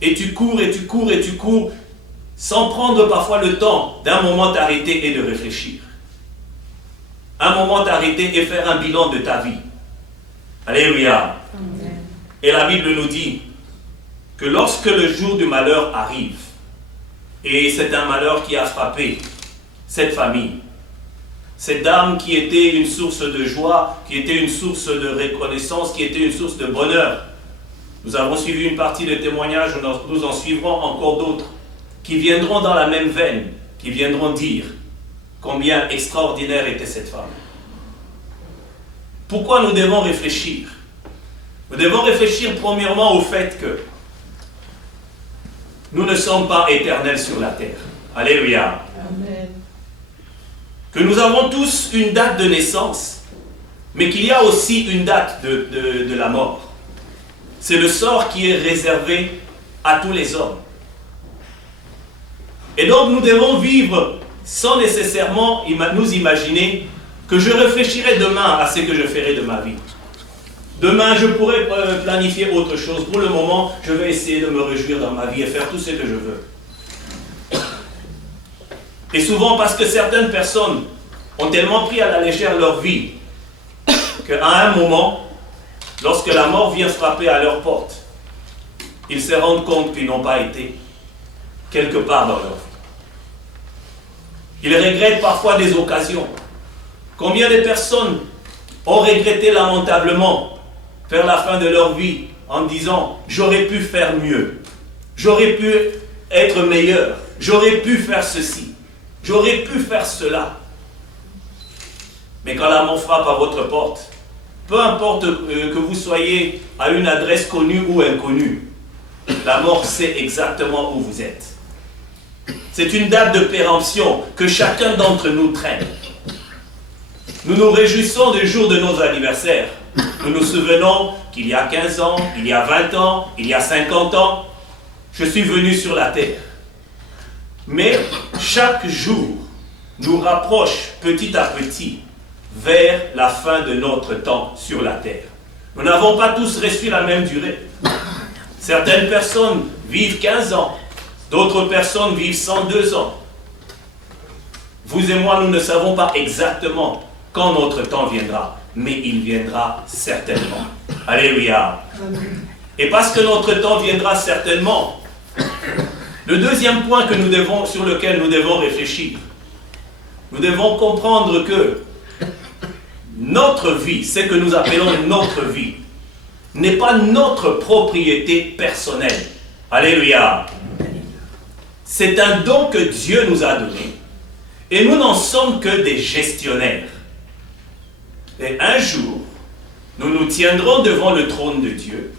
Et tu cours et tu cours et tu cours sans prendre parfois le temps d'un moment t'arrêter et de réfléchir. Un moment t'arrêter et faire un bilan de ta vie. Alléluia. Amen. Et la Bible nous dit que lorsque le jour du malheur arrive, et c'est un malheur qui a frappé cette famille, cette dame qui était une source de joie, qui était une source de reconnaissance, qui était une source de bonheur. Nous avons suivi une partie des témoignages, nous en suivrons encore d'autres, qui viendront dans la même veine, qui viendront dire combien extraordinaire était cette femme. Pourquoi nous devons réfléchir? Nous devons réfléchir premièrement au fait que nous ne sommes pas éternels sur la terre. Alléluia. Amen. Que nous avons tous une date de naissance, mais qu'il y a aussi une date de la mort. C'est le sort qui est réservé à tous les hommes. Et donc nous devons vivre sans nécessairement nous imaginer que je réfléchirai demain à ce que je ferai de ma vie. Demain, je pourrais planifier autre chose. Pour le moment, je vais essayer de me réjouir dans ma vie et faire tout ce que je veux. Et souvent parce que certaines personnes ont tellement pris à la légère leur vie qu'à un moment, lorsque la mort vient frapper à leur porte, ils se rendent compte qu'ils n'ont pas été quelque part dans leur vie. Ils regrettent parfois des occasions. Combien de personnes ont regretté lamentablement vers la fin de leur vie en disant « j'aurais pu faire mieux, j'aurais pu être meilleur, j'aurais pu faire ceci, j'aurais pu faire cela ». Mais quand la mort frappe à votre porte, peu importe que vous soyez à une adresse connue ou inconnue, la mort sait exactement où vous êtes. C'est une date de péremption que chacun d'entre nous traîne. Nous nous réjouissons des jours de nos anniversaires. Nous nous souvenons qu'il y a 15 ans, il y a 20 ans, il y a 50 ans, je suis venu sur la terre. Mais chaque jour nous rapproche petit à petit vers la fin de notre temps sur la terre. Nous n'avons pas tous reçu la même durée. Certaines personnes vivent 15 ans, d'autres personnes vivent 102 ans. Vous et moi, nous ne savons pas exactement quand notre temps viendra, mais il viendra certainement. Alléluia. Et parce que notre temps viendra certainement, le deuxième point sur lequel nous devons réfléchir, nous devons comprendre que notre vie, ce que nous appelons notre vie, n'est pas notre propriété personnelle. Alléluia. C'est un don que Dieu nous a donné. Et nous n'en sommes que des gestionnaires. Et un jour, nous nous tiendrons devant le trône de Dieu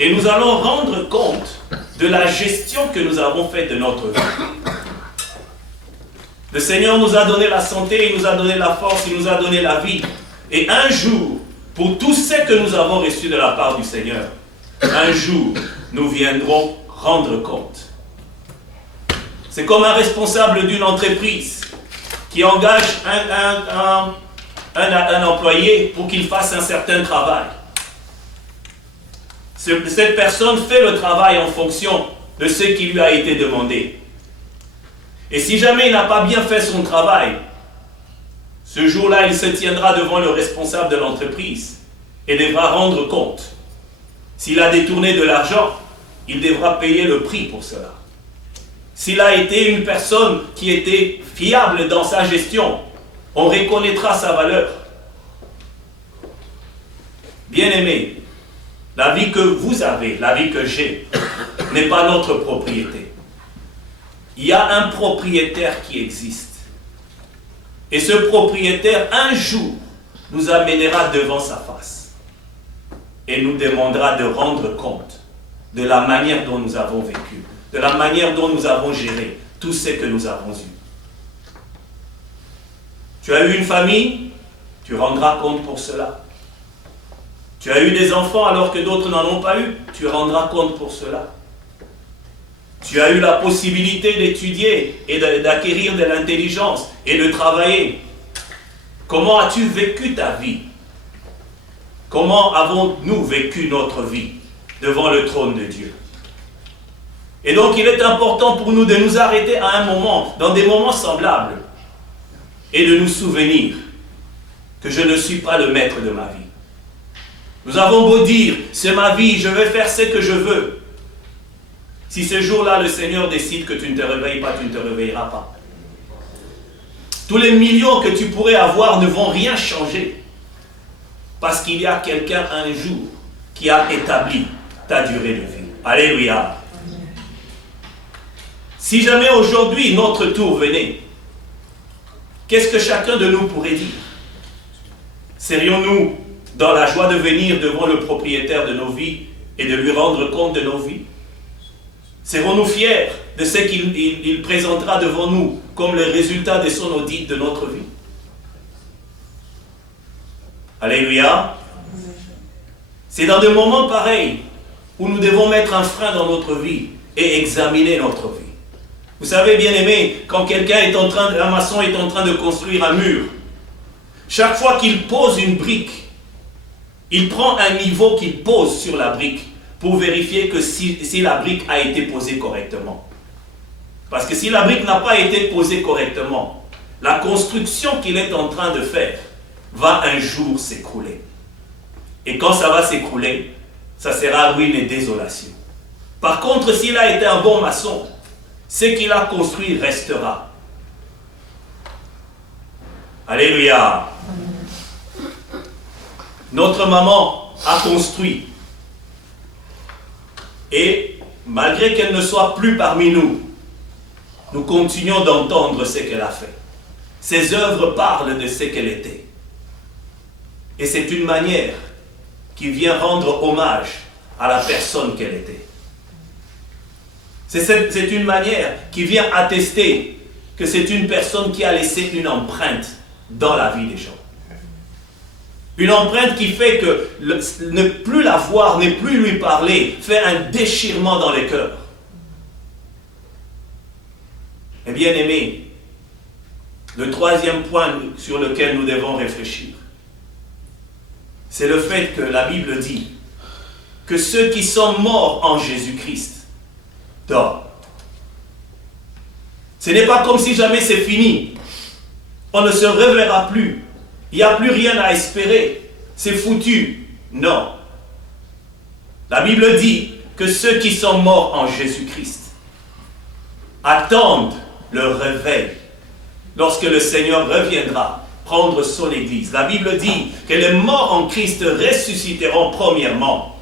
et nous allons rendre compte de la gestion que nous avons faite de notre vie. Le Seigneur nous a donné la santé, il nous a donné la force, il nous a donné la vie. Et un jour, pour tout ce que nous avons reçu de la part du Seigneur, un jour, nous viendrons rendre compte. C'est comme un responsable d'une entreprise qui engage un employé pour qu'il fasse un certain travail. Cette personne fait le travail en fonction de ce qui lui a été demandé. Et si jamais il n'a pas bien fait son travail, ce jour-là, il se tiendra devant le responsable de l'entreprise et devra rendre compte. S'il a détourné de l'argent, il devra payer le prix pour cela. S'il a été une personne qui était fiable dans sa gestion, on reconnaîtra sa valeur. Bien-aimés, la vie que vous avez, la vie que j'ai, n'est pas notre propriété. Il y a un propriétaire qui existe. Et ce propriétaire, un jour, nous amènera devant sa face et nous demandera de rendre compte de la manière dont nous avons vécu, de la manière dont nous avons géré tout ce que nous avons eu. Tu as eu une famille, tu rendras compte pour cela. Tu as eu des enfants alors que d'autres n'en ont pas eu, tu rendras compte pour cela. Tu as eu la possibilité d'étudier et d'acquérir de l'intelligence et de travailler. Comment as-tu vécu ta vie? Comment avons-nous vécu notre vie devant le trône de Dieu? Et donc il est important pour nous de nous arrêter à un moment, dans des moments semblables, et de nous souvenir que je ne suis pas le maître de ma vie. Nous avons beau dire, c'est ma vie, je vais faire ce que je veux. Si ce jour-là, le Seigneur décide que tu ne te réveilles pas, tu ne te réveilleras pas. Tous les millions que tu pourrais avoir ne vont rien changer. Parce qu'il y a quelqu'un un jour qui a établi ta durée de vie. Alléluia. Si jamais aujourd'hui notre tour venait, qu'est-ce que chacun de nous pourrait dire? Serions-nous dans la joie de venir devant le propriétaire de nos vies et de lui rendre compte de nos vies? Serons-nous fiers de ce qu'il présentera devant nous comme le résultat de son audit de notre vie? Alléluia. C'est dans des moments pareils où nous devons mettre un frein dans notre vie et examiner notre vie. Vous savez, bien aimé, quand un maçon est en train de construire un mur, chaque fois qu'il pose une brique, il prend un niveau qu'il pose sur la brique pour vérifier que si la brique a été posée correctement. Parce que si la brique n'a pas été posée correctement, la construction qu'il est en train de faire va un jour s'écrouler. Et quand ça va s'écrouler, ça sera ruine et désolation. Par contre, s'il a été un bon maçon, ce qu'il a construit restera. Alléluia. Notre maman a construit. Et malgré qu'elle ne soit plus parmi nous, nous continuons d'entendre ce qu'elle a fait. Ses œuvres parlent de ce qu'elle était. Et c'est une manière qui vient rendre hommage à la personne qu'elle était. C'est une manière qui vient attester que c'est une personne qui a laissé une empreinte dans la vie des gens. Une empreinte qui fait que ne plus la voir, ne plus lui parler, fait un déchirement dans les cœurs. Et bien aimé, le troisième point sur lequel nous devons réfléchir, c'est le fait que la Bible dit que ceux qui sont morts en Jésus-Christ dorment. Ce n'est pas comme si jamais c'est fini. On ne se reverra plus. Il n'y a plus rien à espérer. C'est foutu. Non. La Bible dit que ceux qui sont morts en Jésus-Christ attendent le réveil lorsque le Seigneur reviendra prendre son Église. La Bible dit que les morts en Christ ressusciteront premièrement.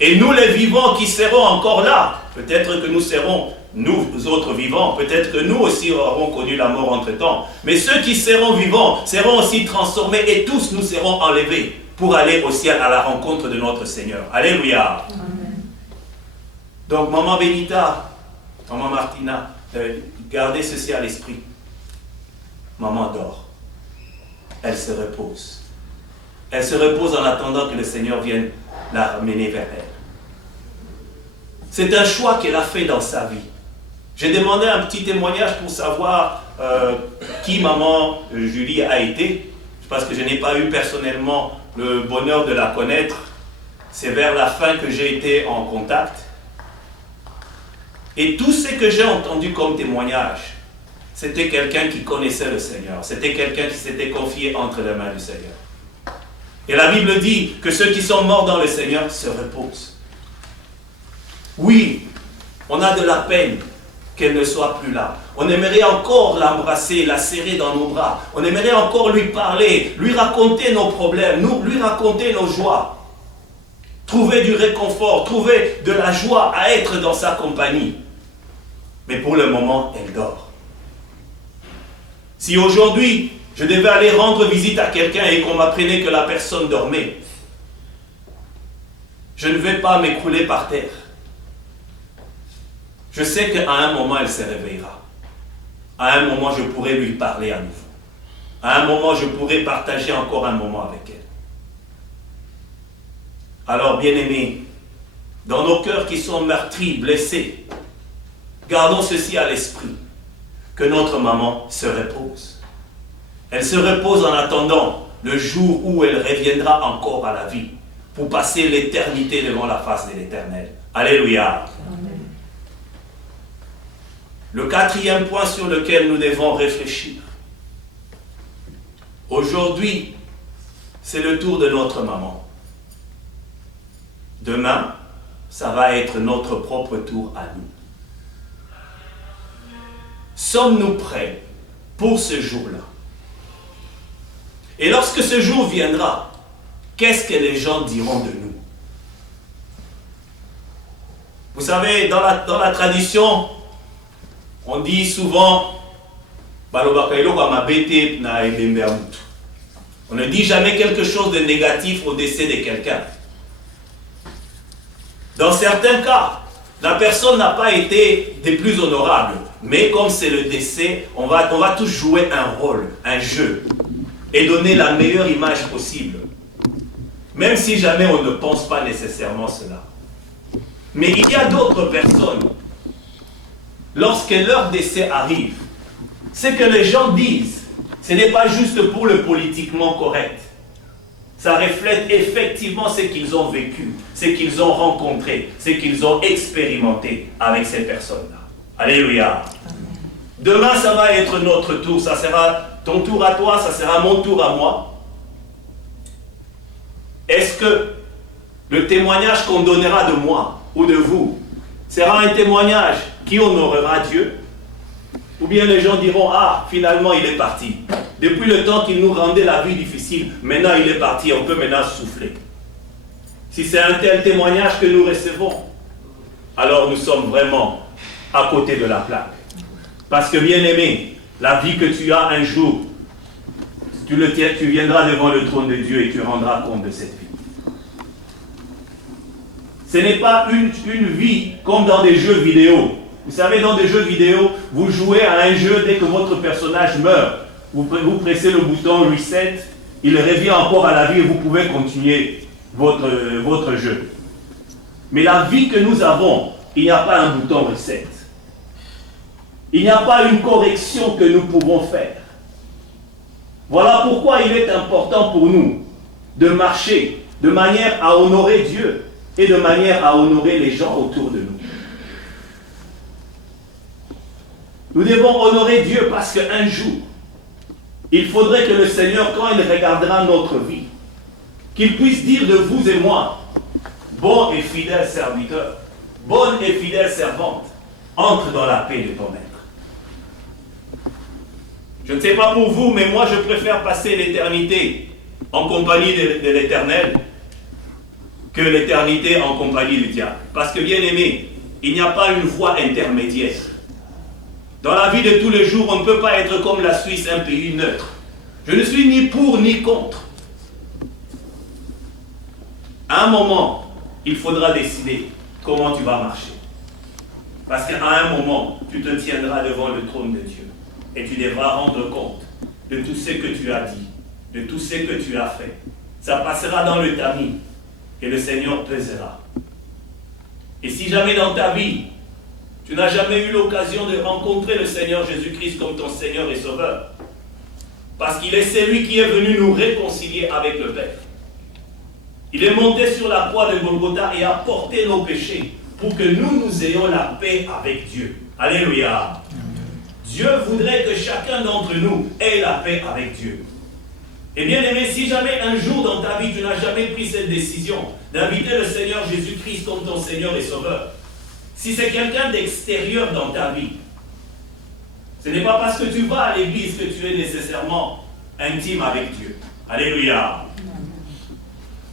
Et nous les vivants qui serons encore là, peut-être que nous serons, nous autres vivants, peut-être que nous aussi aurons connu la mort entre-temps. Mais ceux qui seront vivants seront aussi transformés et tous nous serons enlevés pour aller au ciel à la rencontre de notre Seigneur. Alléluia. Amen. Donc, Maman Benita, Maman Martina, gardez ceci à l'esprit. Maman dort. Elle se repose. Elle se repose en attendant que le Seigneur vienne la ramener vers elle. C'est un choix qu'elle a fait dans sa vie. J'ai demandé un petit témoignage pour savoir qui Maman Julie a été, parce que je n'ai pas eu personnellement le bonheur de la connaître. C'est vers la fin que j'ai été en contact. Et tout ce que j'ai entendu comme témoignage, c'était quelqu'un qui connaissait le Seigneur. C'était quelqu'un qui s'était confié entre les mains du Seigneur. Et la Bible dit que ceux qui sont morts dans le Seigneur se reposent. Oui, on a de la peine qu'elle ne soit plus là. On aimerait encore l'embrasser, la serrer dans nos bras. On aimerait encore lui parler, lui raconter nos problèmes, lui raconter nos joies. Trouver du réconfort, trouver de la joie à être dans sa compagnie. Mais pour le moment, elle dort. Si aujourd'hui, je devais aller rendre visite à quelqu'un et qu'on m'apprenait que la personne dormait, je ne vais pas m'écrouler par terre. Je sais qu'à un moment, elle se réveillera. À un moment, je pourrai lui parler à nouveau. À un moment, je pourrai partager encore un moment avec elle. Alors, bien-aimés, dans nos cœurs qui sont meurtris, blessés, gardons ceci à l'esprit, que notre maman se repose. Elle se repose en attendant le jour où elle reviendra encore à la vie pour passer l'éternité devant la face de l'Éternel. Alléluia. Amen. Le quatrième point sur lequel nous devons réfléchir. Aujourd'hui, c'est le tour de notre maman. Demain, ça va être notre propre tour à nous. Sommes-nous prêts pour ce jour-là? Et lorsque ce jour viendra, qu'est-ce que les gens diront de nous? Vous savez, dans la tradition, on dit souvent, on ne dit jamais quelque chose de négatif au décès de quelqu'un. Dans certains cas, la personne n'a pas été des plus honorables, mais comme c'est le décès, on va tous jouer un rôle, un jeu, et donner la meilleure image possible. Même si jamais on ne pense pas nécessairement cela. Mais il y a d'autres personnes, lorsque leur décès arrive, ce que les gens disent, ce n'est pas juste pour le politiquement correct. Ça reflète effectivement ce qu'ils ont vécu, ce qu'ils ont rencontré, ce qu'ils ont expérimenté avec ces personnes-là. Alléluia. Demain, ça va être notre tour. Ça sera ton tour à toi, ça sera mon tour à moi. Est-ce que le témoignage qu'on donnera de moi ou de vous sera un témoignage qui honorera Dieu? Ou bien les gens diront, ah, finalement il est parti. Depuis le temps qu'il nous rendait la vie difficile, maintenant il est parti, on peut maintenant souffler. Si c'est un tel témoignage que nous recevons, alors nous sommes vraiment à côté de la plaque. Parce que bien aimé, la vie que tu as un jour, tu viendras devant le trône de Dieu et tu rendras compte de cette vie. Ce n'est pas une vie comme dans des jeux vidéo. Vous savez, dans des jeux vidéo, vous jouez à un jeu, dès que votre personnage meurt, vous pressez le bouton reset, il revient encore à la vie et vous pouvez continuer votre jeu. Mais la vie que nous avons, il n'y a pas un bouton reset. Il n'y a pas une correction que nous pouvons faire. Voilà pourquoi il est important pour nous de marcher de manière à honorer Dieu et de manière à honorer les gens autour de nous. Nous devons honorer Dieu parce qu'un jour, il faudrait que le Seigneur, quand il regardera notre vie, qu'il puisse dire de vous et moi, bon et fidèle serviteur, bonne et fidèle servante, entre dans la paix de ton maître. Je ne sais pas pour vous, mais moi je préfère passer l'éternité en compagnie de l'Éternel que l'éternité en compagnie du diable. Parce que bien aimé, il n'y a pas une voie intermédiaire. Dans la vie de tous les jours, on ne peut pas être comme la Suisse, un pays neutre. Je ne suis ni pour ni contre. À un moment, il faudra décider comment tu vas marcher. Parce qu'à un moment, tu te tiendras devant le trône de Dieu. Et tu devras rendre compte de tout ce que tu as dit, de tout ce que tu as fait. Ça passera dans le tamis et le Seigneur pesera. Et si jamais dans ta vie, tu n'as jamais eu l'occasion de rencontrer le Seigneur Jésus-Christ comme ton Seigneur et Sauveur, parce qu'il est celui qui est venu nous réconcilier avec le Père. Il est monté sur la croix de Golgotha et a porté nos péchés pour que nous ayons la paix avec Dieu. Alléluia. Dieu voudrait que chacun d'entre nous ait la paix avec Dieu. Et bien aimé, si jamais un jour dans ta vie tu n'as jamais pris cette décision d'inviter le Seigneur Jésus-Christ comme ton Seigneur et Sauveur, si c'est quelqu'un d'extérieur dans ta vie, ce n'est pas parce que tu vas à l'église que tu es nécessairement intime avec Dieu. Alléluia.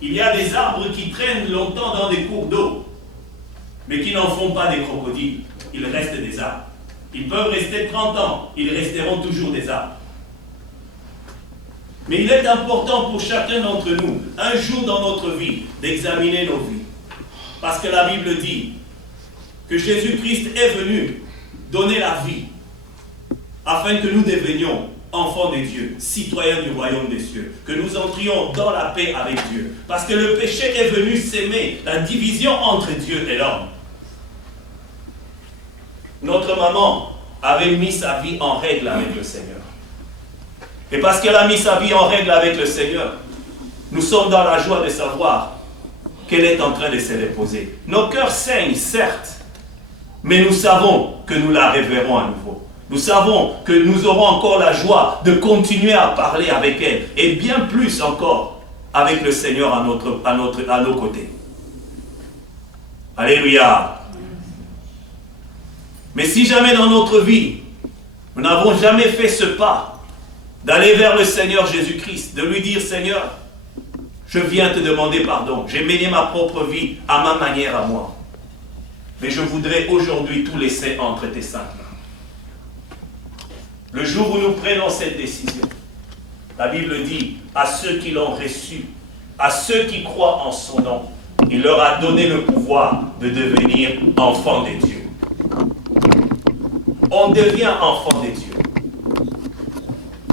Il y a des arbres qui traînent longtemps dans des cours d'eau, mais qui n'en font pas des crocodiles. Ils restent des arbres. Ils peuvent rester 30 ans, ils resteront toujours des arbres. Mais il est important pour chacun d'entre nous, un jour dans notre vie, d'examiner nos vies. Parce que la Bible dit que Jésus-Christ est venu donner la vie afin que nous devenions enfants de Dieu, citoyens du royaume des cieux, que nous entrions dans la paix avec Dieu. Parce que le péché est venu s'aimer la division entre Dieu et l'homme. Notre maman avait mis sa vie en règle avec le Seigneur. Et parce qu'elle a mis sa vie en règle avec le Seigneur, nous sommes dans la joie de savoir qu'elle est en train de se reposer. Nos cœurs saignent, certes, Mais nous savons que nous la reverrons à nouveau. Nous savons que nous aurons encore la joie de continuer à parler avec elle. Et bien plus encore avec le Seigneur à nos côtés. Alléluia. Mais si jamais dans notre vie, nous n'avons jamais fait ce pas d'aller vers le Seigneur Jésus-Christ, de lui dire, Seigneur, je viens te demander pardon. J'ai mené ma propre vie à ma manière à moi. Mais je voudrais aujourd'hui tout laisser entre tes saintes mains. Le jour où nous prenons cette décision, la Bible dit, à ceux qui l'ont reçu, à ceux qui croient en son nom, il leur a donné le pouvoir de devenir enfants de Dieu. On devient enfant de Dieu.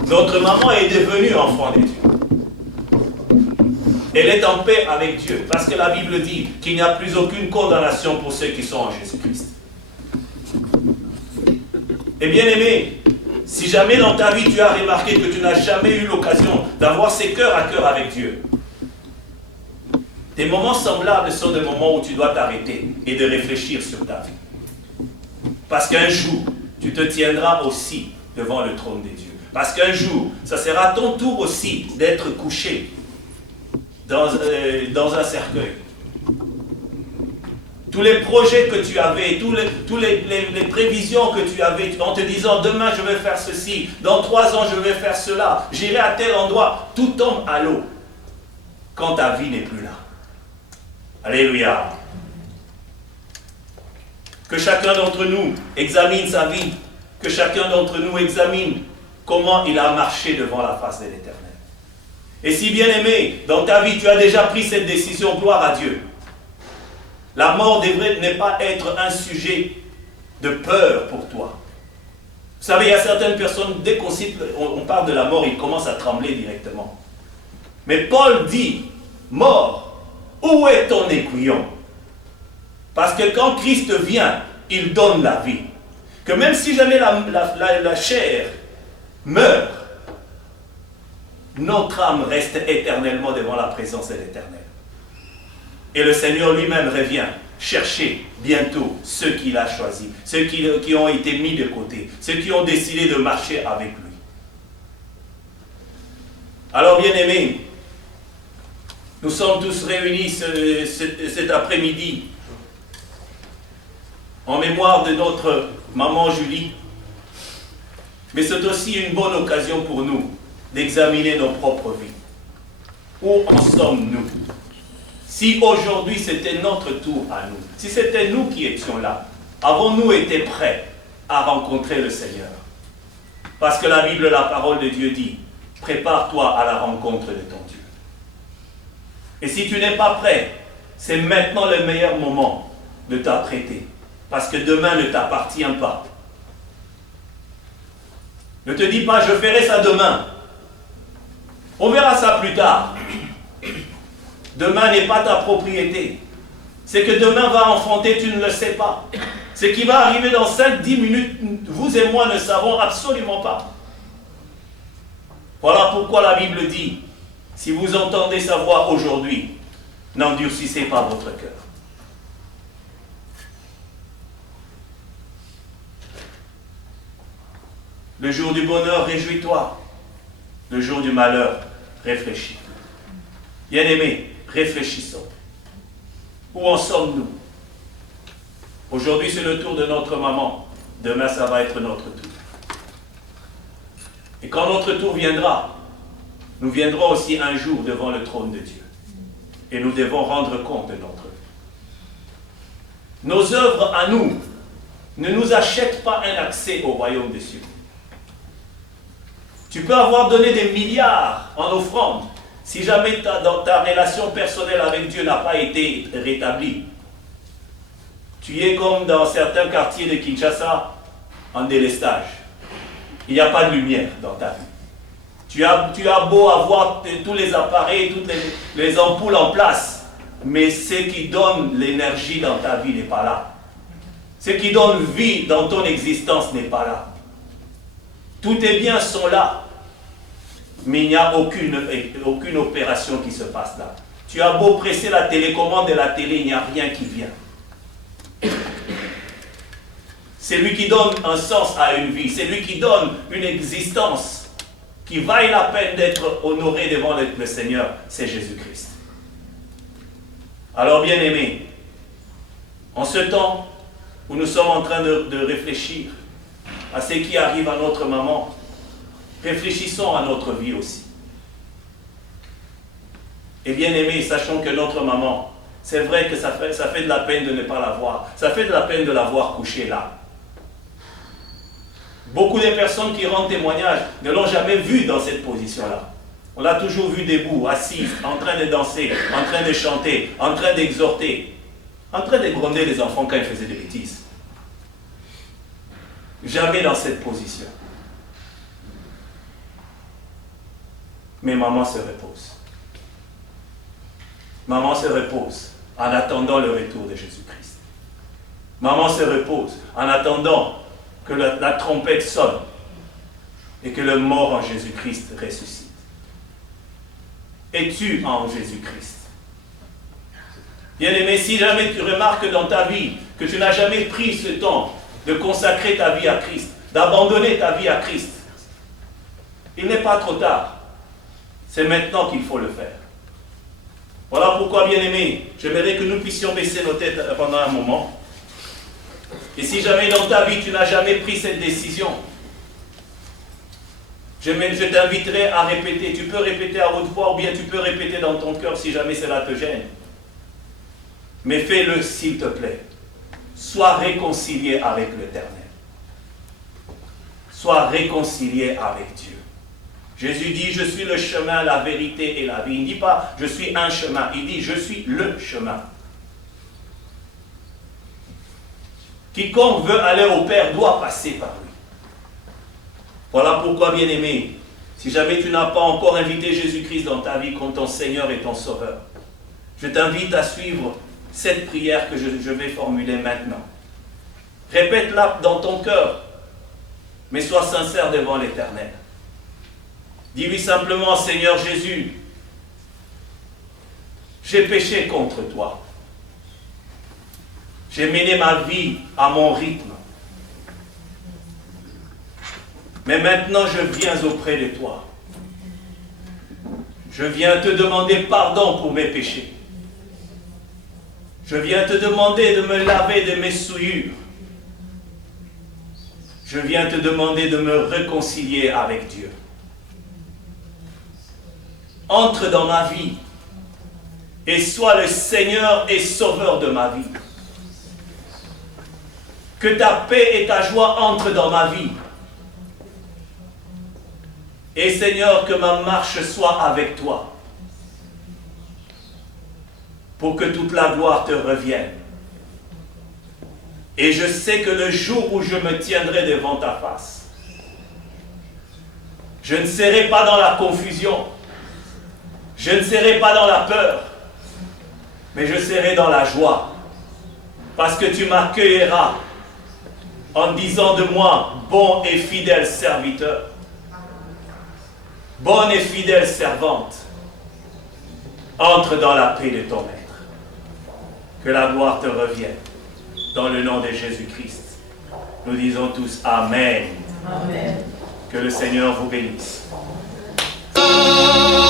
Notre maman est devenue enfant de Dieu. Elle est en paix avec Dieu, parce que la Bible dit qu'il n'y a plus aucune condamnation pour ceux qui sont en Jésus-Christ. Et bien aimé, si jamais dans ta vie tu as remarqué que tu n'as jamais eu l'occasion d'avoir ces cœurs à cœur avec Dieu, des moments semblables sont des moments où tu dois t'arrêter et de réfléchir sur ta vie. Parce qu'un jour, tu te tiendras aussi devant le trône de Dieu. Parce qu'un jour, ça sera ton tour aussi d'être couché dans un cercueil. Tous les projets que tu avais, toutes les prévisions que tu avais, en te disant demain je vais faire ceci, dans 3 ans je vais faire cela, j'irai à tel endroit, tout tombe à l'eau quand ta vie n'est plus là. Alléluia. Que chacun d'entre nous examine sa vie, que chacun d'entre nous examine comment il a marché devant la face de l'Éternel. Et si bien aimé, dans ta vie tu as déjà pris cette décision, gloire à Dieu. La mort n'est pas être un sujet de peur pour toi. Vous savez, il y a certaines personnes, dès qu'on parle de la mort, ils commencent à trembler directement. Mais Paul dit, mort, où est ton aiguillon? Parce que quand Christ vient, il donne la vie. Que même si jamais la chair meurt, notre âme reste éternellement devant la présence de l'Éternel. Et le Seigneur lui-même revient chercher bientôt ceux qu'il a choisis, ceux qui ont été mis de côté, ceux qui ont décidé de marcher avec lui. Alors bien aimés, nous sommes tous réunis cet après-midi en mémoire de notre maman Julie. Mais c'est aussi une bonne occasion pour nous d'examiner nos propres vies. Où en sommes-nous? Si aujourd'hui c'était notre tour à nous, si c'était nous qui étions là, avons-nous été prêts à rencontrer le Seigneur? Parce que la Bible, la parole de Dieu dit, prépare-toi à la rencontre de ton Dieu. Et si tu n'es pas prêt, c'est maintenant le meilleur moment de t'apprêter. Parce que demain ne t'appartient pas. Ne te dis pas, je ferai ça demain. On verra ça plus tard. Demain n'est pas ta propriété. Ce que demain va enfanter, tu ne le sais pas. Ce qui va arriver dans 5-10 minutes, vous et moi ne savons absolument pas. Voilà pourquoi la Bible dit, si vous entendez sa voix aujourd'hui, n'endurcissez pas votre cœur. Le jour du bonheur, réjouis-toi. Le jour du malheur, réfléchis. Bien-aimés, réfléchissons. Où en sommes-nous? Aujourd'hui, c'est le tour de notre maman. Demain, ça va être notre tour. Et quand notre tour viendra, nous viendrons aussi un jour devant le trône de Dieu. Et nous devons rendre compte de notre vie. Nos œuvres à nous ne nous achètent pas un accès au royaume des cieux. Tu peux avoir donné des milliards en offrande. Si jamais ta relation personnelle avec Dieu n'a pas été rétablie, tu es comme dans certains quartiers de Kinshasa, en délestage. Il n'y a pas de lumière dans ta vie. Tu as beau avoir tous les appareils, toutes les ampoules en place, mais ce qui donne l'énergie dans ta vie n'est pas là. Ce qui donne vie dans ton existence n'est pas là. Tous tes biens sont là, mais il n'y a aucune opération qui se passe là. Tu as beau presser la télécommande de la télé, il n'y a rien qui vient. C'est lui qui donne un sens à une vie. C'est lui qui donne une existence qui vaille la peine d'être honorée devant le Seigneur. C'est Jésus-Christ. Alors, bien-aimés, en ce temps où nous sommes en train de réfléchir à ce qui arrive à notre maman, réfléchissons à notre vie aussi. Et bien-aimés, sachons que notre maman, c'est vrai que ça fait de la peine de ne pas la voir. Ça fait de la peine de la voir couchée là. Beaucoup de personnes qui rendent témoignage ne l'ont jamais vue dans cette position-là. On l'a toujours vue debout, assise, en train de danser, en train de chanter, en train d'exhorter, en train de gronder les enfants quand ils faisaient des bêtises. Jamais dans cette position. Mais maman se repose. Maman se repose en attendant le retour de Jésus-Christ. Maman se repose en attendant que la trompette sonne et que le mort en Jésus-Christ ressuscite. Es-tu en Jésus-Christ? Bien-aimé, si jamais tu remarques dans ta vie que tu n'as jamais pris ce temps de consacrer ta vie à Christ, d'abandonner ta vie à Christ, il n'est pas trop tard. C'est maintenant qu'il faut le faire. Voilà pourquoi, bien-aimé, j'aimerais que nous puissions baisser nos têtes pendant un moment. Et si jamais dans ta vie tu n'as jamais pris cette décision, je t'inviterai à répéter. Tu peux répéter à haute voix ou bien tu peux répéter dans ton cœur si jamais cela te gêne. Mais fais-le s'il te plaît. Sois réconcilié avec l'Éternel. Sois réconcilié avec Dieu. Jésus dit, je suis le chemin, la vérité et la vie. Il ne dit pas, je suis un chemin. Il dit, je suis le chemin. Quiconque veut aller au Père doit passer par lui. Voilà pourquoi, bien-aimé, si jamais tu n'as pas encore invité Jésus-Christ dans ta vie comme ton Seigneur et ton Sauveur, je t'invite à suivre cette prière que je vais formuler maintenant. Répète-la dans ton cœur, mais sois sincère devant l'Éternel. Dis-lui simplement, Seigneur Jésus, j'ai péché contre toi. J'ai mené ma vie à mon rythme. Mais maintenant, je viens auprès de toi. Je viens te demander pardon pour mes péchés. Je viens te demander de me laver de mes souillures. Je viens te demander de me réconcilier avec Dieu. Entre dans ma vie et sois le Seigneur et Sauveur de ma vie. Que ta paix et ta joie entrent dans ma vie. Et Seigneur, que ma marche soit avec toi. Pour que toute la gloire te revienne. Et je sais que le jour où je me tiendrai devant ta face, je ne serai pas dans la confusion. Je ne serai pas dans la peur. Mais je serai dans la joie. Parce que tu m'accueilleras en disant de moi, bon et fidèle serviteur, bonne et fidèle servante, entre dans la paix de ton Maître. Que la gloire te revienne, dans le nom de Jésus-Christ. Nous disons tous Amen. Amen. Que le Seigneur vous bénisse. Oh,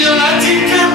Yo la tika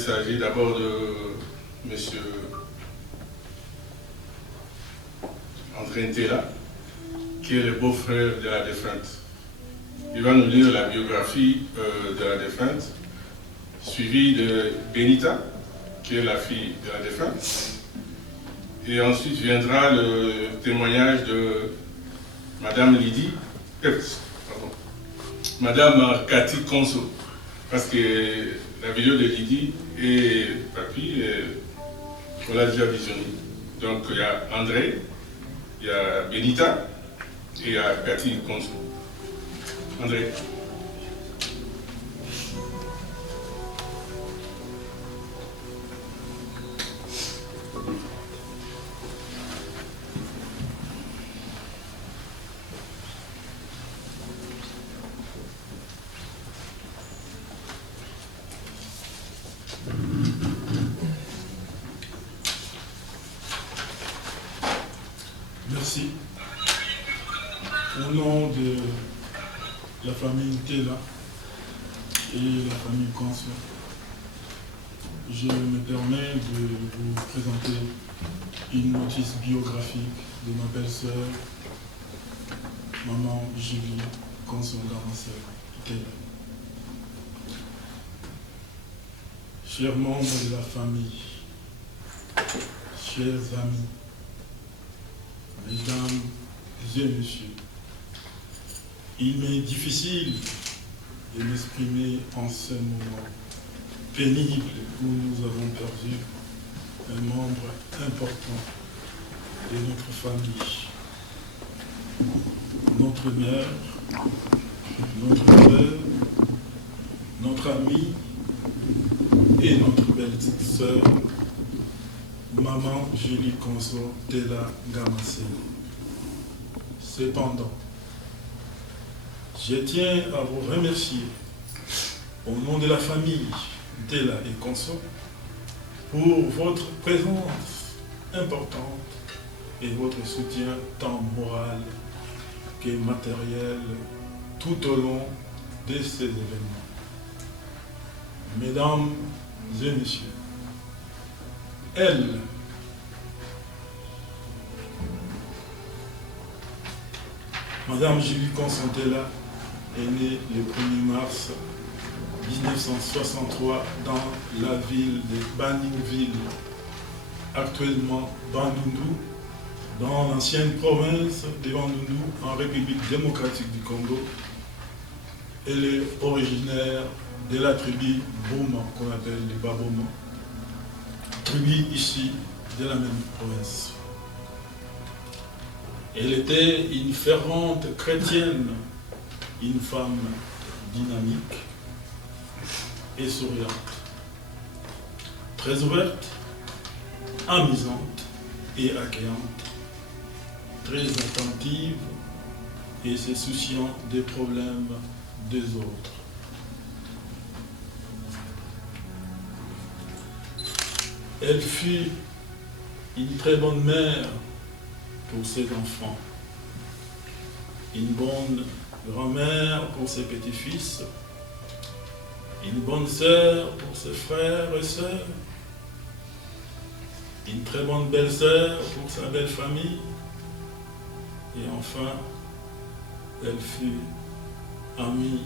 s'agit d'abord de M. André Ntela, qui est le beau-frère de la défunte. Il va nous lire la biographie de la défunte, suivie de Benita, qui est la fille de la défunte. Et ensuite viendra le témoignage de Madame Lydie, Madame Cathy Conso, parce que la vidéo de Lydie et Papy, on l'a déjà visionné. Donc il y a André, il y a Benita et il y a Cathy Conso. André. Merci. Au nom de la famille Ntela et la famille Conso, je me permets de vous présenter une notice biographique de ma belle-sœur, maman Julie Conso Ngamassel Ntela. Chers membres de la famille, chers amis, mesdames et messieurs, il m'est difficile de m'exprimer en ce moment pénible où nous avons perdu un membre important de notre famille. Notre mère, notre père, notre ami et notre belle-sœur, maman Julie Conso Ntela Ngamassel. Cependant, je tiens à vous remercier au nom de la famille Ntela et Conso pour votre présence importante et votre soutien tant moral que matériel tout au long de ces événements. Mesdames et messieurs, elle, Madame Julie Conso Ntela, est née le 1er mars 1963 dans la ville de Baningville, actuellement Bandundu, dans l'ancienne province de Bandundu, en République démocratique du Congo. Elle est originaire de la tribu Boma, qu'on appelle les Baboma, tribu ici de la même province. Elle était une fervente chrétienne, une femme dynamique et souriante, très ouverte, amusante et accueillante, très attentive et se souciant des problèmes des autres. Elle fut une très bonne mère pour ses enfants, une bonne grand-mère pour ses petits-fils, une bonne sœur pour ses frères et sœurs, une très bonne belle-sœur pour sa belle famille, et enfin, elle fut amie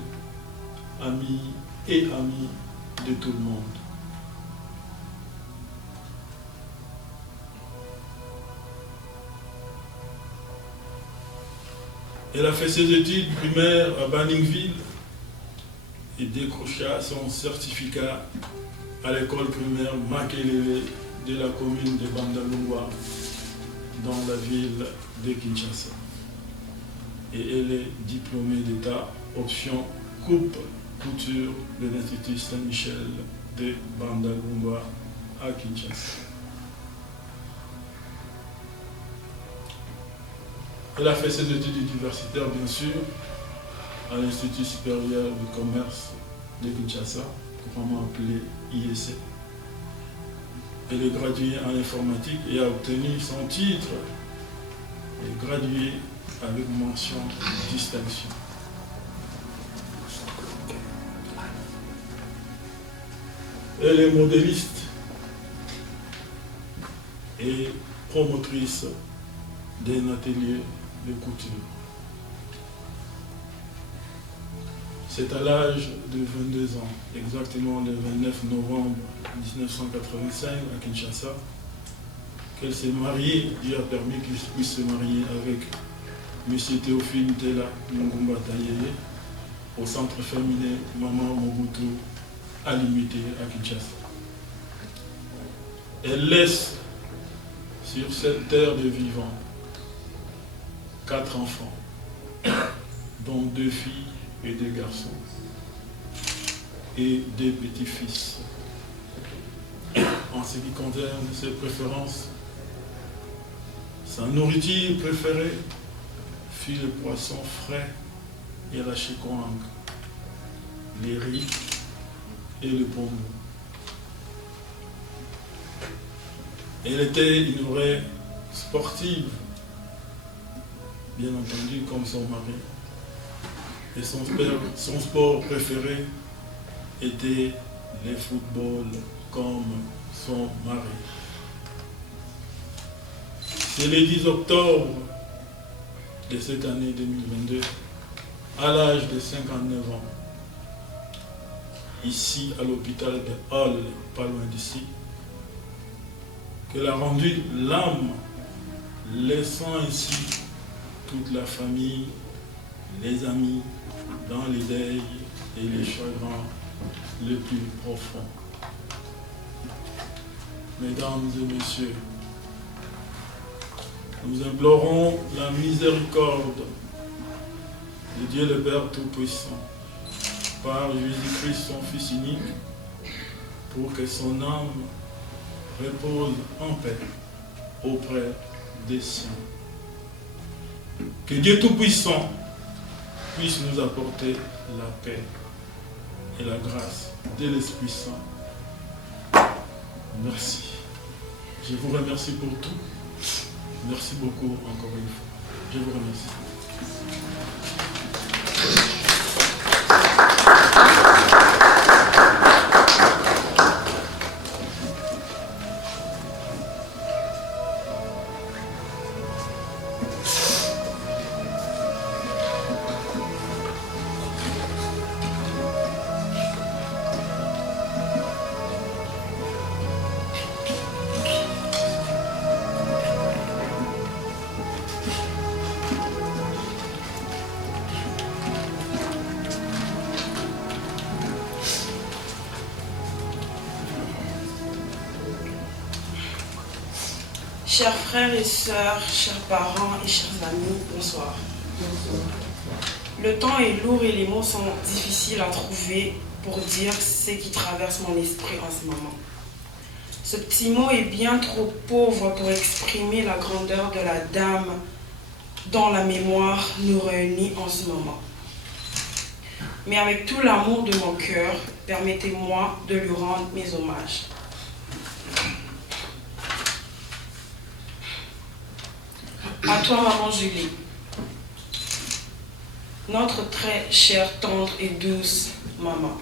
de tout le monde. Elle a fait ses études primaires à Baningville et décrocha son certificat à l'école primaire Makelele de la commune de Bandalungwa dans la ville de Kinshasa. Et elle est diplômée d'État option coupe couture de l'Institut Saint-Michel de Bandalungwa à Kinshasa. Elle a fait ses études universitaires, bien sûr, à l'Institut supérieur du commerce de Kinshasa, couramment appelé IEC. Elle est graduée en informatique et a obtenu son titre et graduée avec mention distinction. Elle est modéliste et promotrice d'un atelier de couture. C'est à l'âge de 22 ans, exactement le 29 novembre 1985 à Kinshasa, qu'elle s'est mariée. Dieu a permis qu'elle puisse se marier avec M. Théophile Tela Ngumba Tayeye au centre féminin Maman Mobutu à Limité à Kinshasa. Elle laisse sur cette terre de vivants 4 enfants, dont 2 filles et 2 garçons, et 2 petits-fils. En ce qui concerne ses préférences, sa nourriture préférée fut le poisson frais et la chikwang, les riz et le pomo. Elle était une vraie sportive, bien entendu, comme son mari. Et son sport préféré était le football, comme son mari. C'est le 10 octobre de cette année 2022, à l'âge de 59 ans, ici à l'hôpital de Hall, pas loin d'ici, qu'elle a rendu l'âme, laissant ainsi toute la famille, les amis, dans les deuils et les chagrins les plus profonds. Mesdames et messieurs, nous implorons la miséricorde de Dieu le Père Tout-Puissant par Jésus-Christ, son Fils unique, pour que son âme repose en paix auprès des siens. Que Dieu Tout-Puissant puisse nous apporter la paix et la grâce de l'Esprit Saint. Merci. Je vous remercie pour tout. Merci beaucoup encore une fois. Je vous remercie. Chers frères et sœurs, chers parents et chers amis, bonsoir. Le temps est lourd et les mots sont difficiles à trouver pour dire ce qui traverse mon esprit en ce moment. Ce petit mot est bien trop pauvre pour exprimer la grandeur de la dame dont la mémoire nous réunit en ce moment. Mais avec tout l'amour de mon cœur, permettez-moi de lui rendre mes hommages. À toi, maman Julie, notre très chère, tendre et douce maman.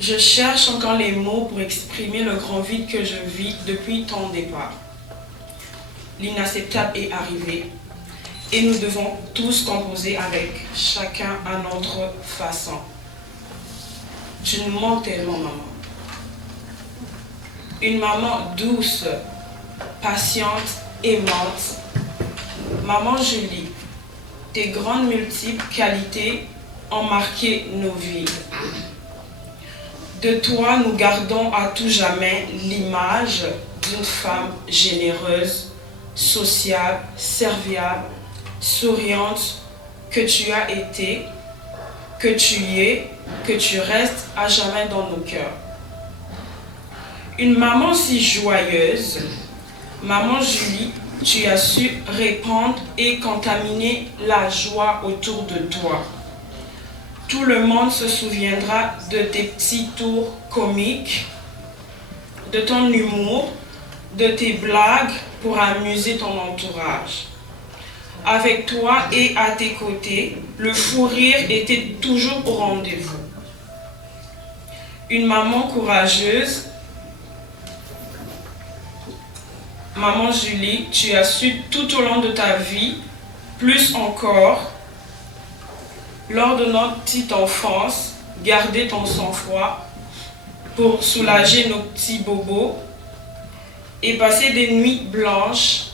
Je cherche encore les mots pour exprimer le grand vide que je vis depuis ton départ. L'inacceptable est arrivé et nous devons tous composer avec chacun à notre façon. Tu nous manques tellement, maman. Une maman douce, patiente, aimante. Maman Julie, tes grandes multiples qualités ont marqué nos vies. De toi, nous gardons à tout jamais l'image d'une femme généreuse, sociable, serviable, souriante, que tu as été, que tu es, que tu restes à jamais dans nos cœurs. Une maman si joyeuse, maman Julie, tu as su répandre et contaminer la joie autour de toi. Tout le monde se souviendra de tes petits tours comiques, de ton humour, de tes blagues pour amuser ton entourage. Avec toi et à tes côtés, le fou rire était toujours au rendez-vous. une maman courageuse. Maman Julie, tu as su tout au long de ta vie, plus encore, lors de notre petite enfance, garder ton sang-froid pour soulager nos petits bobos et passer des nuits blanches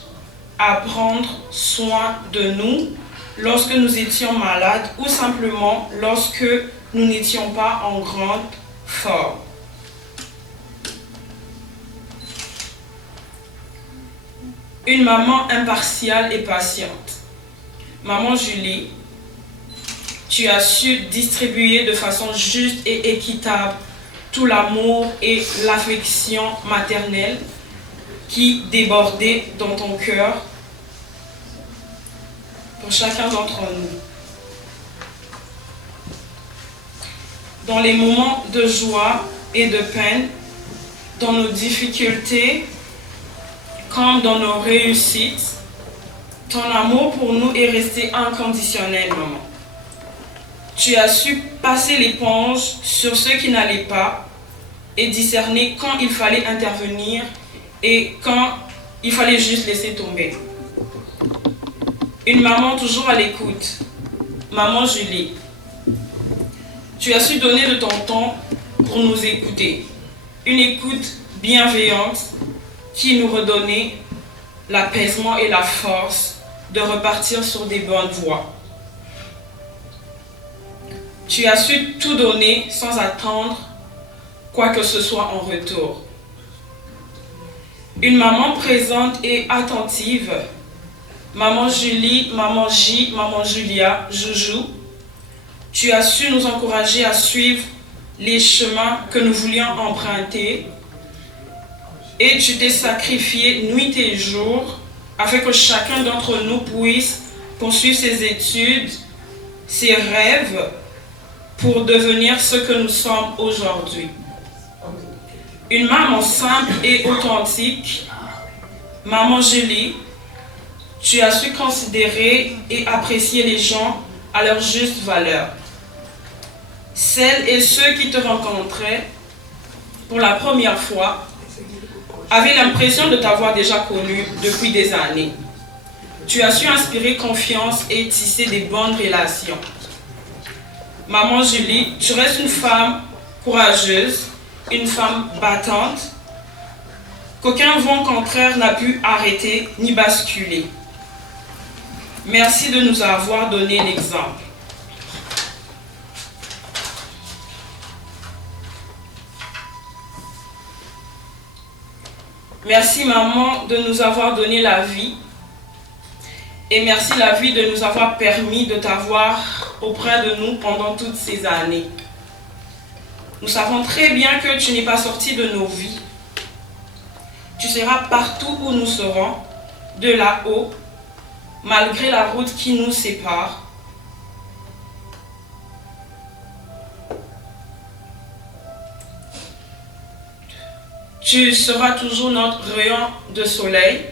à prendre soin de nous lorsque nous étions malades ou simplement lorsque nous n'étions pas en grande forme. Une maman impartiale et patiente. Maman Julie, tu as su distribuer de façon juste et équitable tout l'amour et l'affection maternelle qui débordait dans ton cœur pour chacun d'entre nous. Dans les moments de joie et de peine, dans nos difficultés, comme dans nos réussites, ton amour pour nous est resté inconditionnel, maman. Tu as su passer l'éponge sur ceux qui n'allaient pas et discerner quand il fallait intervenir et quand il fallait juste laisser tomber. Une maman toujours à l'écoute. Maman Julie, tu as su donner de ton temps pour nous écouter. Une écoute bienveillante qui nous redonnait l'apaisement et la force de repartir sur des bonnes voies. Tu as su tout donner sans attendre quoi que ce soit en retour. Une maman présente et attentive, maman Julie, maman J, maman Julia, Joujou, tu as su nous encourager à suivre les chemins que nous voulions emprunter et tu t'es sacrifié nuit et jour afin que chacun d'entre nous puisse poursuivre ses études, ses rêves pour devenir ce que nous sommes aujourd'hui. Une maman simple et authentique, maman Julie, tu as su considérer et apprécier les gens à leur juste valeur. Celles et ceux qui te rencontraient pour la première fois avaient l'impression de t'avoir déjà connu depuis des années. Tu as su inspirer confiance et tisser des bonnes relations. Maman Julie, tu restes une femme courageuse, une femme battante, qu'aucun vent contraire n'a pu arrêter ni basculer. Merci de nous avoir donné l'exemple. Merci maman de nous avoir donné la vie et merci la vie de nous avoir permis de t'avoir auprès de nous pendant toutes ces années. Nous savons très bien que tu n'es pas sorti de nos vies. Tu seras partout où nous serons, de là-haut, malgré la route qui nous sépare. Tu seras toujours notre rayon de soleil,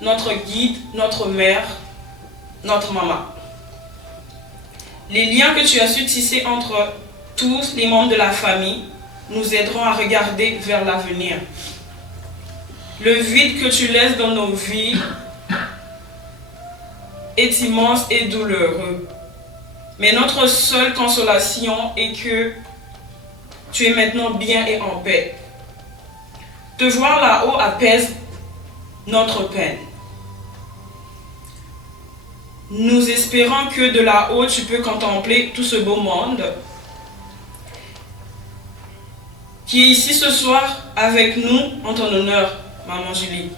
notre guide, notre mère, notre maman. Les liens que tu as su tisser entre tous les membres de la famille nous aideront à regarder vers l'avenir. Le vide que tu laisses dans nos vies est immense et douloureux. Mais notre seule consolation est que tu es maintenant bien et en paix. Te voir là-haut apaise notre peine. Nous espérons que de là-haut, tu peux contempler tout ce beau monde qui est ici ce soir avec nous en ton honneur, maman Julie.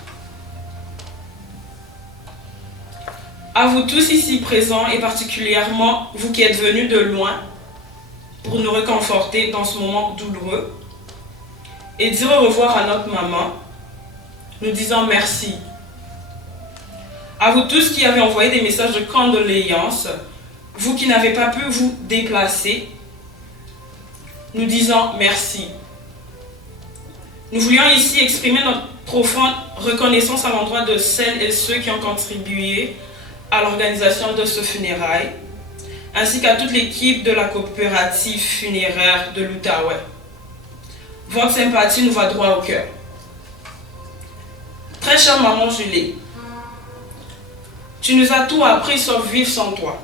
À vous tous ici présents et particulièrement vous qui êtes venus de loin pour nous réconforter dans ce moment douloureux et dire au revoir à notre maman, nous disons merci. À vous tous qui avez envoyé des messages de condoléances, vous qui n'avez pas pu vous déplacer, nous disons merci. Nous voulions ici exprimer notre profonde reconnaissance à l'endroit de celles et ceux qui ont contribué à l'organisation de ce funérail, ainsi qu'à toute l'équipe de la coopérative funéraire de l'Outaouais. Votre sympathie nous va droit au cœur. Très chère maman Julie, tu nous as tout appris sauf vivre sans toi.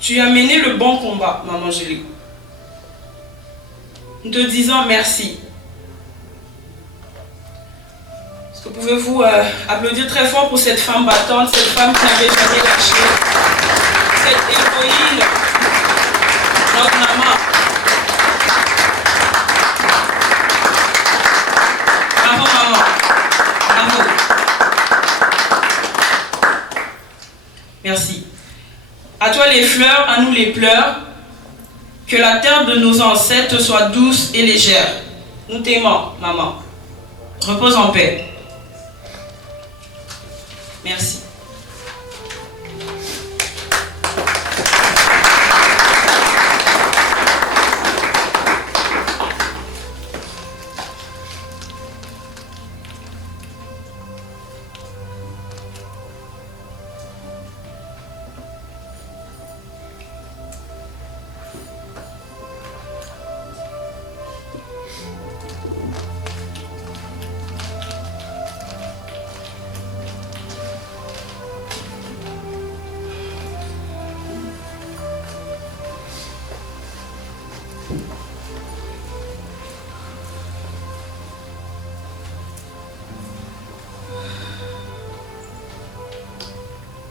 Tu as mené le bon combat, maman Julie. Nous te disons merci. Est-ce que pouvez-vous applaudir très fort pour cette femme battante, cette femme qui n'avait jamais lâché, cette héroïne, notre maman. Bravo maman, bravo. Merci. À toi les fleurs, à nous les pleurs. Que la terre de nos ancêtres soit douce et légère. Nous t'aimons, maman. Repose en paix. Merci.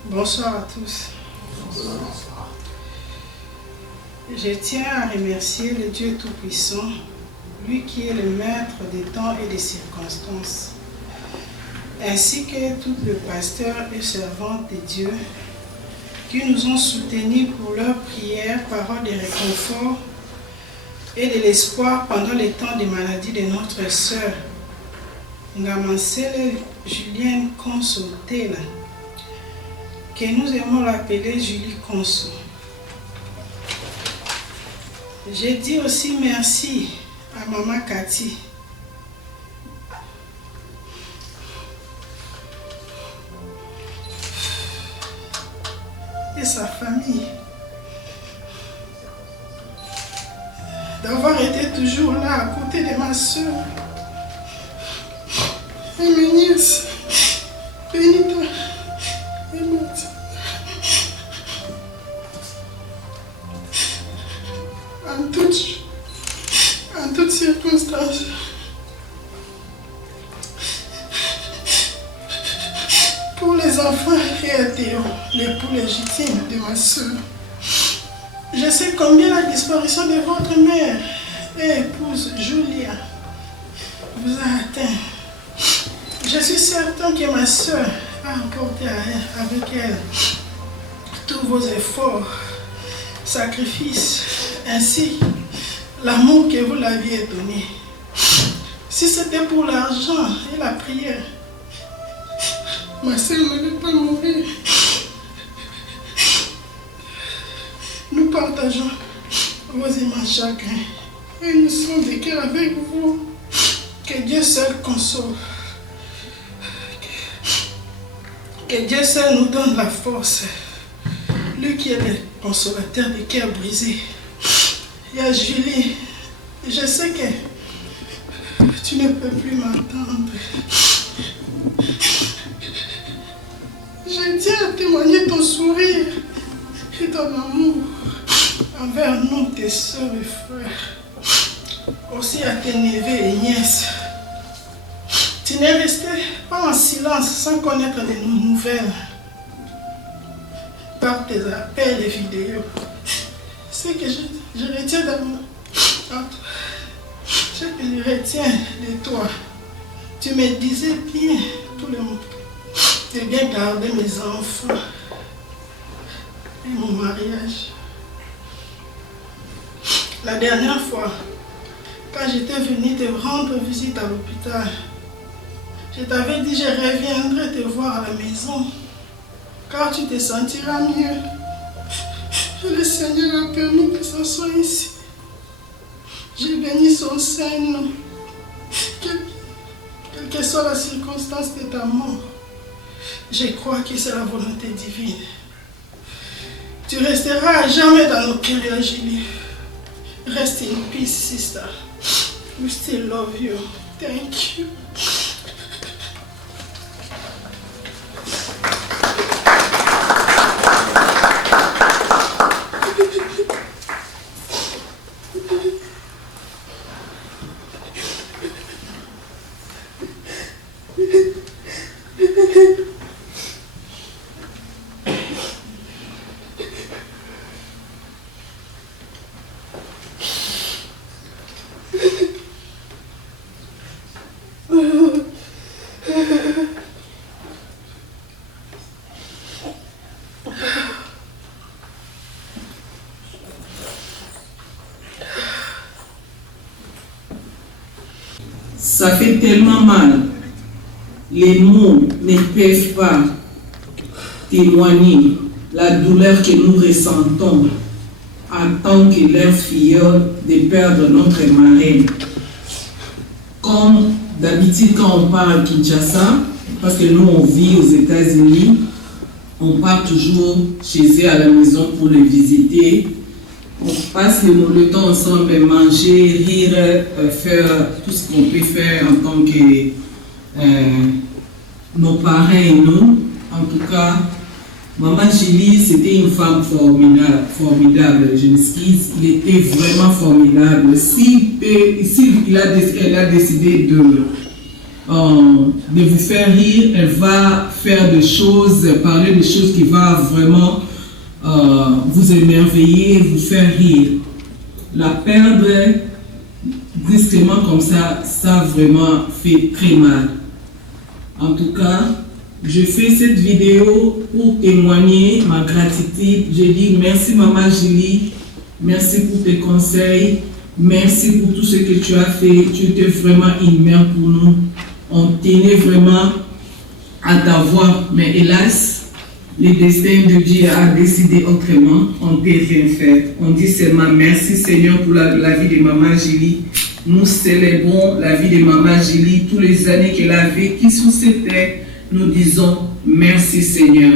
Bonsoir à tous. Je tiens à remercier le Dieu Tout-Puissant, lui qui est le maître des temps et des circonstances, ainsi que tous les pasteurs et servantes de Dieu qui nous ont soutenus pour leurs prières, paroles de réconfort et de l'espoir pendant les temps de maladie de notre sœur, Ngamansele Julienne Consotela, que nous aimons l'appeler Julie Conso. Je dis aussi merci à maman Cathy. Et sa famille. D'avoir été toujours là à côté de ma soeur. Et mes nièces. Benita. En toutes circonstances. Pour les enfants et à Théo, l'époux légitime de ma soeur, je sais combien la disparition de votre mère et épouse Julia vous a atteint. Je suis certain que ma soeur a emporté avec elle tous vos efforts, sacrifices, ainsi l'amour que vous l'aviez donné. Si c'était pour l'argent et la prière, ma soeur n'allait pas mourir. Nous partageons vos immenses chagrins et nous sommes de cœur avec vous. Que Dieu seul console. Que Dieu seul nous donne la force. Lui qui est le consolateur des cœurs brisés. Et à Julie, je sais que tu ne peux plus m'entendre. Je tiens à témoigner ton sourire et ton amour envers nous, tes soeurs et frères. Aussi à tes neveux et nièces. Tu n'es resté pas en silence sans connaître de nos nouvelles. Par tes appels et vidéos. Ce que je retiens ce que je retiens de toi. Tu me disais bien tout le monde. De bien garder mes enfants et mon mariage. La dernière fois, quand j'étais venue te rendre visite à l'hôpital, je t'avais dit que je reviendrai te voir à la maison, car tu te sentiras mieux. Et le Seigneur a permis que ça soit ici. J'ai béni son Saint-Nom. Quelle que soit la circonstance de ta mort, je crois que c'est la volonté divine. Tu resteras à jamais dans nos cœurs, Julie. Rest in peace, sister. We still love you. Thank you. Ça fait tellement mal. Les mots ne peuvent pas témoigner la douleur que nous ressentons en tant que leur filleule de perdre notre marraine. Comme d'habitude quand on part à Kinshasa, parce que nous on vit aux États-Unis, on part toujours chez eux à la maison pour les visiter. On passe le temps ensemble, manger, rire, faire tout ce qu'on peut faire en tant que nos parents et nous. En tout cas, Maman Julie, c'était une femme formidable. Je m'excuse, il était vraiment formidable. Elle a décidé de vous faire rire, elle va faire des choses, parler des choses qui vont vraiment vous émerveiller, vous faire rire. La perdre brusquement comme ça, ça vraiment fait très mal. En tout cas, je fais cette vidéo pour témoigner ma gratitude. Je dis merci Maman Julie, merci pour tes conseils, merci pour tout ce que tu as fait. Tu étais vraiment une mère pour nous. On tenait vraiment à ta voix, mais hélas, le destin de Dieu a décidé autrement. On ne peut rien faire. On dit seulement merci Seigneur pour la vie de Maman Julie. Nous célébrons la vie de Maman Julie, toutes les années qu'elle a vécues sur cette terre. Nous disons merci Seigneur.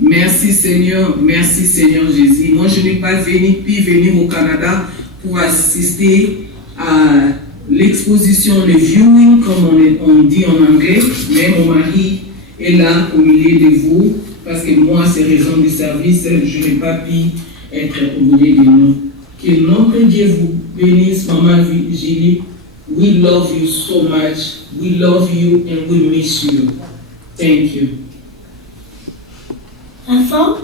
Merci Seigneur Jésus. Moi je n'ai pas pu venir au Canada pour assister à l'exposition, le viewing comme on dit en anglais, mais mon mari est là au milieu de vous parce que moi c'est raison de service, je n'ai pas pu être au milieu de nous. Que notre Dieu vous bénisse, Maman Julie. We love you so much. We love you and we miss you. Thank you. Enfant,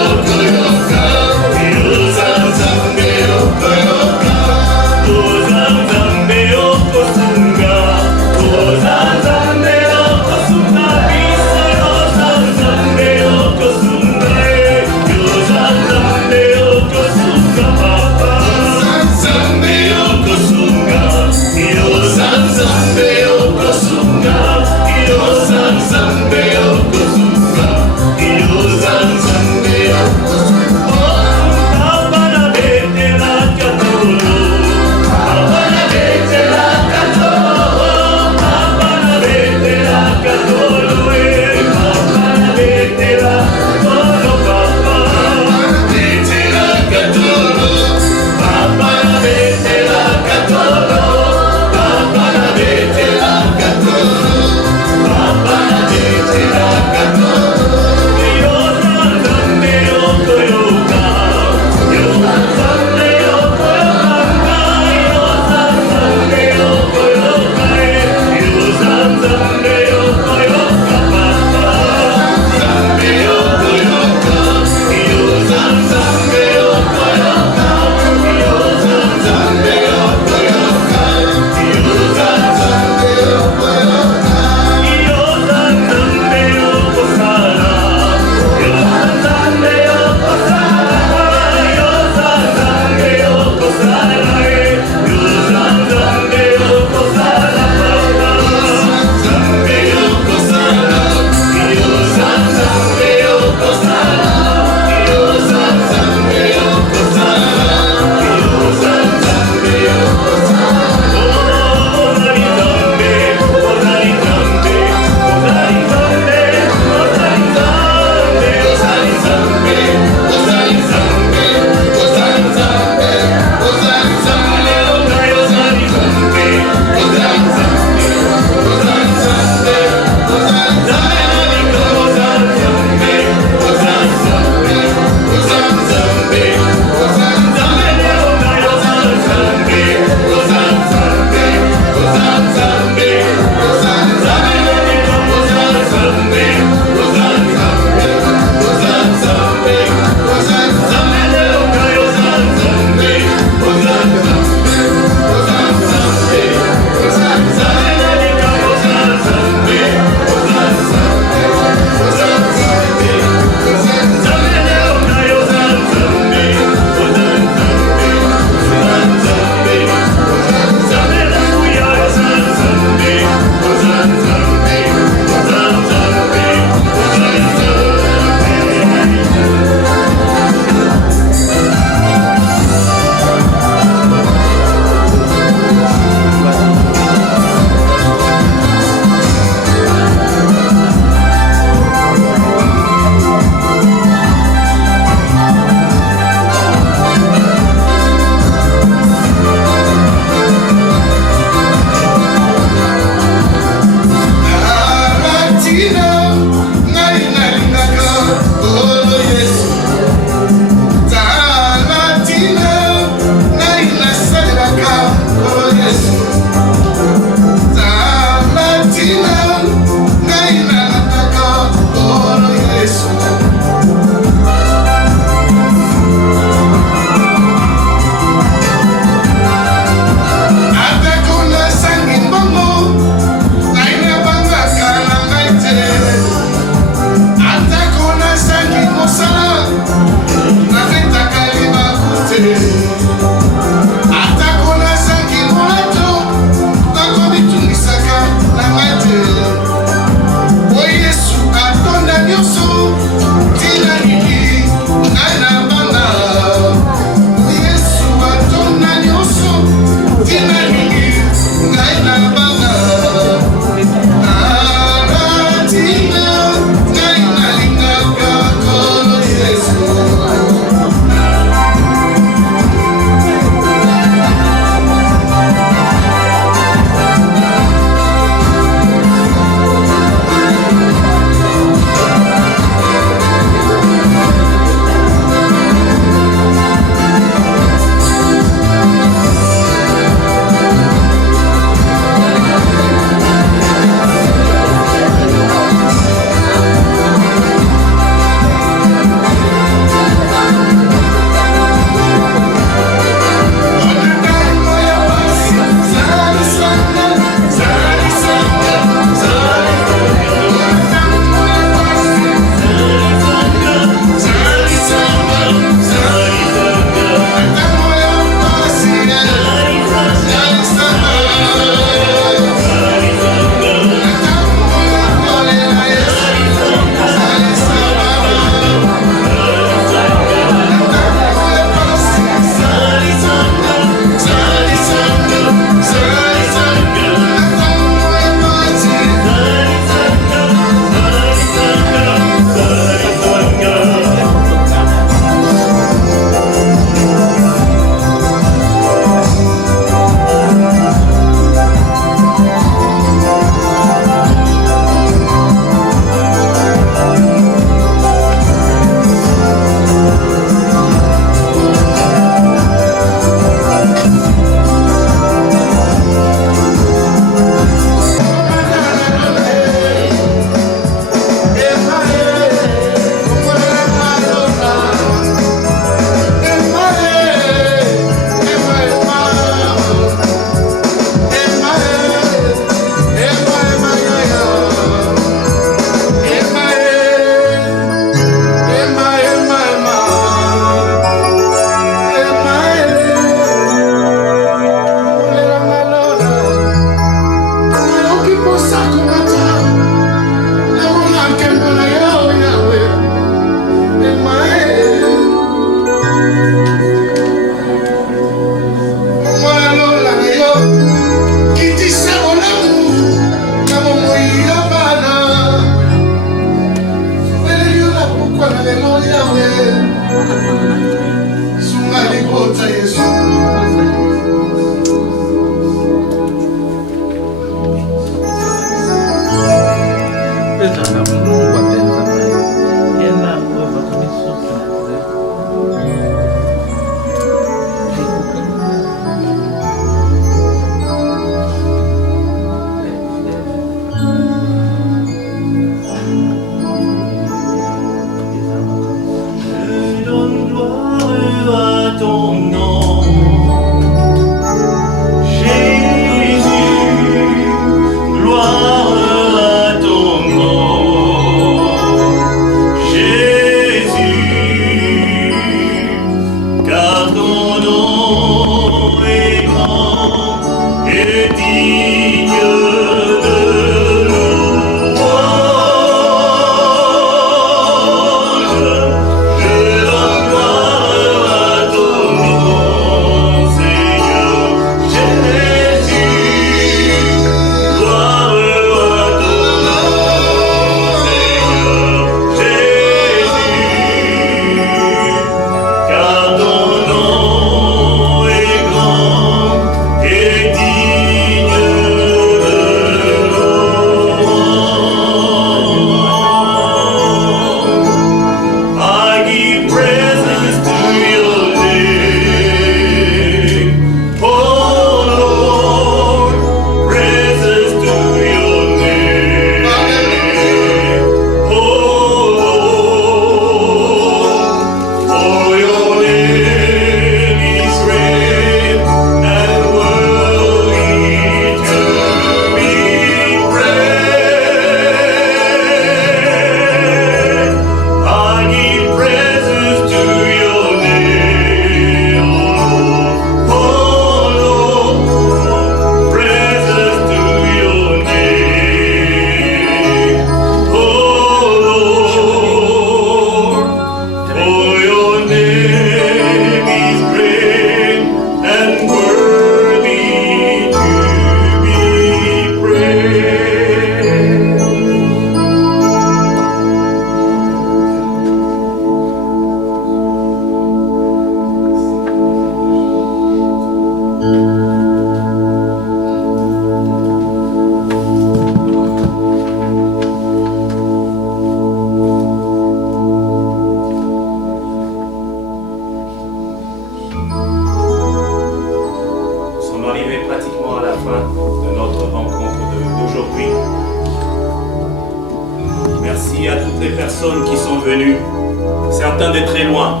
certains de très loin,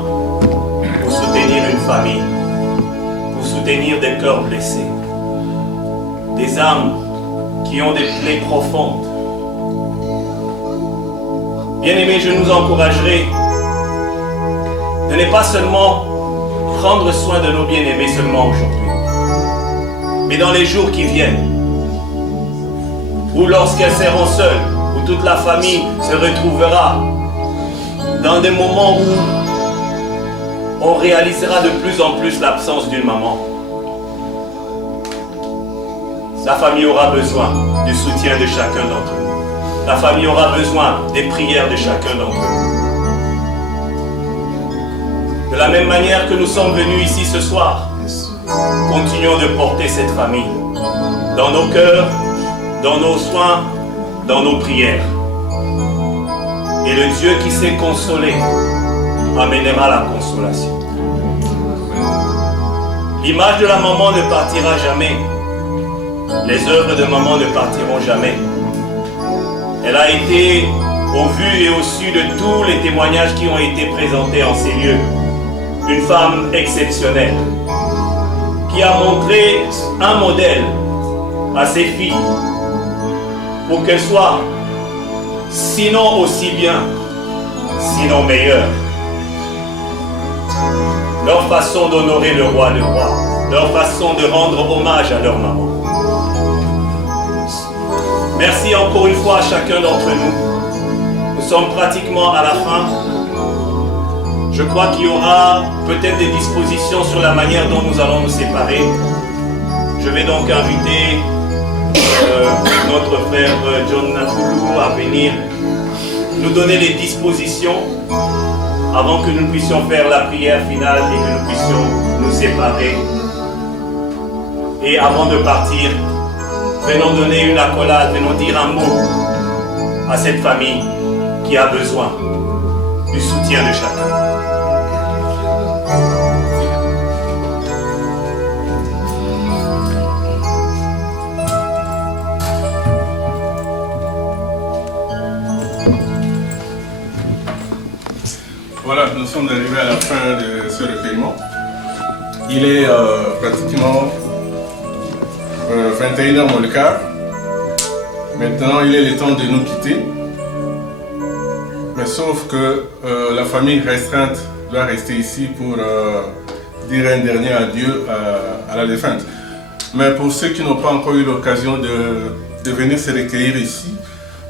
pour soutenir une famille, pour soutenir des cœurs blessés, des âmes qui ont des plaies profondes. Bien-aimés, je nous encouragerai de ne pas seulement prendre soin de nos bien-aimés seulement aujourd'hui, mais dans les jours qui viennent, ou lorsqu'elles seront seules, où toute la famille se retrouvera, dans des moments où on réalisera de plus en plus l'absence d'une maman. La famille aura besoin du soutien de chacun d'entre nous. La famille aura besoin des prières de chacun d'entre nous. De la même manière que nous sommes venus ici ce soir, continuons de porter cette famille dans nos cœurs, dans nos soins, dans nos prières. Et le Dieu qui s'est consolé amènera la consolation. L'image de la maman ne partira jamais. Les œuvres de maman ne partiront jamais. Elle a été au vu et au su de tous les témoignages qui ont été présentés en ces lieux. Une femme exceptionnelle qui a montré un modèle à ses filles pour qu'elles soient sinon aussi bien, sinon meilleures. Leur façon d'honorer le roi des rois, leur façon de rendre hommage à leur maman. Merci encore une fois à chacun d'entre nous. Nous sommes pratiquement à la fin. Je crois qu'il y aura peut-être des dispositions sur la manière dont nous allons nous séparer. Je vais donc inviter notre frère John Nafoulou à venir nous donner les dispositions avant que nous puissions faire la prière finale et que nous puissions nous séparer. Et avant de partir, venons donner une accolade, venons dire un mot à cette famille qui a besoin du soutien de chacun. Voilà, nous sommes arrivés à la fin de ce recueillement. Il est pratiquement 21h moins le quart. Maintenant, il est le temps de nous quitter. Mais sauf que la famille restreinte doit rester ici pour dire un dernier adieu à la défunte. Mais pour ceux qui n'ont pas encore eu l'occasion de venir se recueillir ici,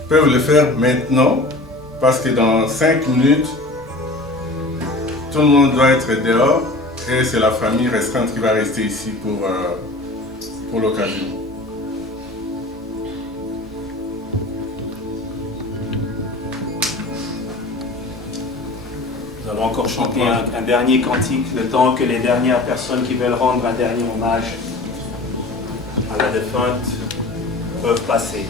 peuvent le faire maintenant, parce que dans 5 minutes, tout le monde doit être dehors et c'est la famille restreinte qui va rester ici pour l'occasion. Nous allons encore chanter un dernier cantique, le temps que les dernières personnes qui veulent rendre un dernier hommage à la défunte peuvent passer.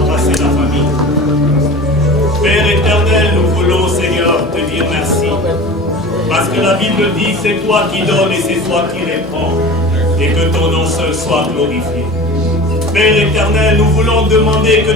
embrasser la famille. Père éternel, nous voulons, Seigneur, te dire merci. Parce que la Bible dit, c'est toi qui donnes et c'est toi qui réponds. Et que ton nom seul soit glorifié. Père éternel, nous voulons demander que